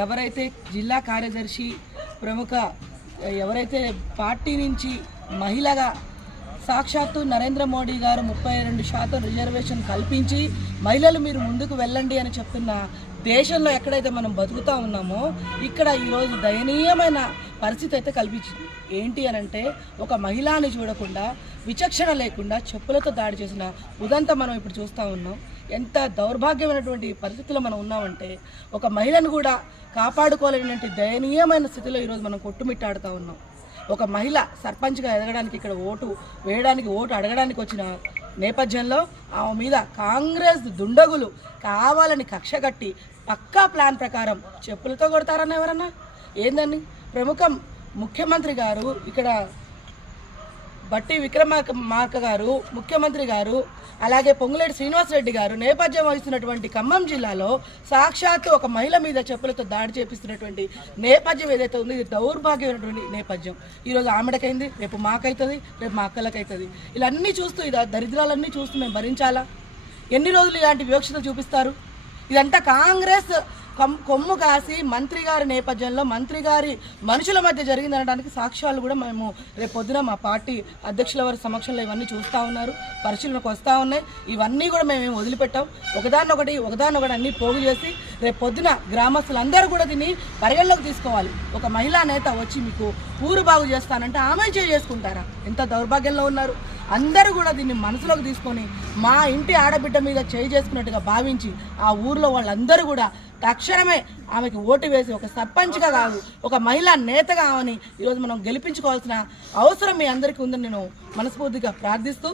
ఎవరైతే జిల్లా కార్యదర్శి ప్రముఖ ఎవరైతే పార్టీ నుంచి మహిళగా సాక్షాత్తు నరేంద్ర మోడీ గారు ముప్పై రెండు శాతం రిజర్వేషన్ కల్పించి మహిళలు మీరు ముందుకు వెళ్ళండి అని చెప్తున్న దేశంలో ఎక్కడైతే మనం బతుకుతా ఉన్నామో ఇక్కడ ఈరోజు దయనీయమైన పరిస్థితి అయితే కల్పించింది. ఏంటి అని అంటే ఒక మహిళని చూడకుండా విచక్షణ లేకుండా చెప్పులతో దాడి చేసిన ఉదంతా మనం ఇప్పుడు చూస్తూ ఉన్నాం. ఎంత దౌర్భాగ్యమైనటువంటి పరిస్థితిలో మనం ఉన్నామంటే ఒక మహిళను కూడా కాపాడుకోలేనటువంటి దయనీయమైన స్థితిలో ఈరోజు మనం కొట్టుమిట్టాడుతూ ఉన్నాం. ఒక మహిళ సర్పంచ్గా ఎదగడానికి ఇక్కడ ఓటు వేయడానికి ఓటు అడగడానికి వచ్చిన నేపథ్యంలో ఆమె మీద కాంగ్రెస్ దుండగులు కావాలని కక్ష కట్టి పక్కా ప్లాన్ ప్రకారం చెప్పులతో కొడతారన్న ఎవరన్నా? ఏందని ప్రముఖ ముఖ్యమంత్రి గారు ఇక్కడ బట్టి విక్రమార్క మార్క గారు ముఖ్యమంత్రి గారు అలాగే పొంగులేటి శ్రీనివాసరెడ్డి గారు నేపథ్యం వహిస్తున్నటువంటి ఖమ్మం జిల్లాలో సాక్షాత్తు ఒక మహిళ మీద చెప్పులతో దాడి చేపిస్తున్నటువంటి నేపథ్యం ఏదైతే ఉందో ఇది దౌర్భాగ్యమైనటువంటి నేపథ్యం. ఈరోజు ఆమెడకైంది రేపు మాకైతుంది రేపు మా అక్కలకైతుంది. ఇలా అన్నీ చూస్తూ ఇది దరిద్రాలన్నీ చూస్తూ మేము భరించాలా? ఎన్ని రోజులు ఇలాంటి వివక్షత చూపిస్తారు? ఇదంతా కాంగ్రెస్ కొమ్ము కాసి మంత్రి గారి నేపథ్యంలో మంత్రి గారి మనుషుల మధ్య జరిగిందనడానికి సాక్ష్యాలు కూడా మేము రేపు పొద్దున మా పార్టీ అధ్యక్షుల వారి సమక్షంలో ఇవన్నీ చూస్తూ ఉన్నారు పరిశీలనకు వస్తూ ఉన్నాయి. ఇవన్నీ కూడా మేము వదిలిపెట్టాం. ఒకదాన్నొకటి ఒకదాన్నొకటి అన్ని పోగు చేసి రేపు పొద్దున గ్రామస్తులందరూ కూడా దీన్ని పరిగణలోకి తీసుకోవాలి. ఒక మహిళా నేత వచ్చి మీకు ఊరు బాగు చేస్తానంటే ఆమె చేసుకుంటారా ఎంత దౌర్భాగ్యంలో ఉన్నారు. అందరూ కూడా దీన్ని మనసులోకి తీసుకొని మా ఇంటి ఆడబిడ్డ మీద చేయి చేసుకున్నట్టుగా భావించి ఆ ఊర్లో వాళ్ళందరూ కూడా తక్షణమే ఆమెకి ఓటు వేసి ఒక సర్పంచ్గా కాదు ఒక మహిళా నేతగా ఆమెని ఈరోజు మనం గెలిపించుకోవాల్సిన అవసరం మీ అందరికీ ఉందని నేను మనస్ఫూర్తిగా ప్రార్థిస్తూ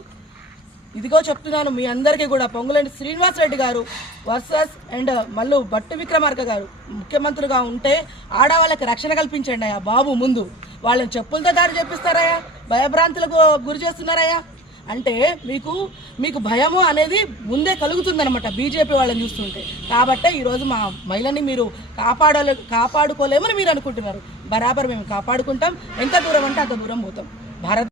ఇదిగో చెప్తున్నాను మీ అందరికీ కూడా పొంగులేని శ్రీనివాసరెడ్డి గారు వర్సెస్ అండ్ మళ్ళీ బట్టు విక్రమార్క గారు ముఖ్యమంత్రిగా ఉంటే ఆడవాళ్ళకి రక్షణ కల్పించండి ఆ బాబు ముందు. వాళ్ళని చెప్పులతో దారి చేపిస్తారయ్యా? భయభ్రాంతులకు గురి చేస్తున్నారయ్యా? అంటే మీకు మీకు భయము అనేది ముందే కలుగుతుందనమాట బీజేపీ వాళ్ళని చూస్తుంటే. కాబట్టే ఈరోజు మా మహిళని మీరు కాపాడలే కాపాడుకోలేమని మీరు అనుకుంటున్నారు. బరాబర్ మేము కాపాడుకుంటాం. ఎంత దూరం అంటే అంత దూరం పోతాం. భారత్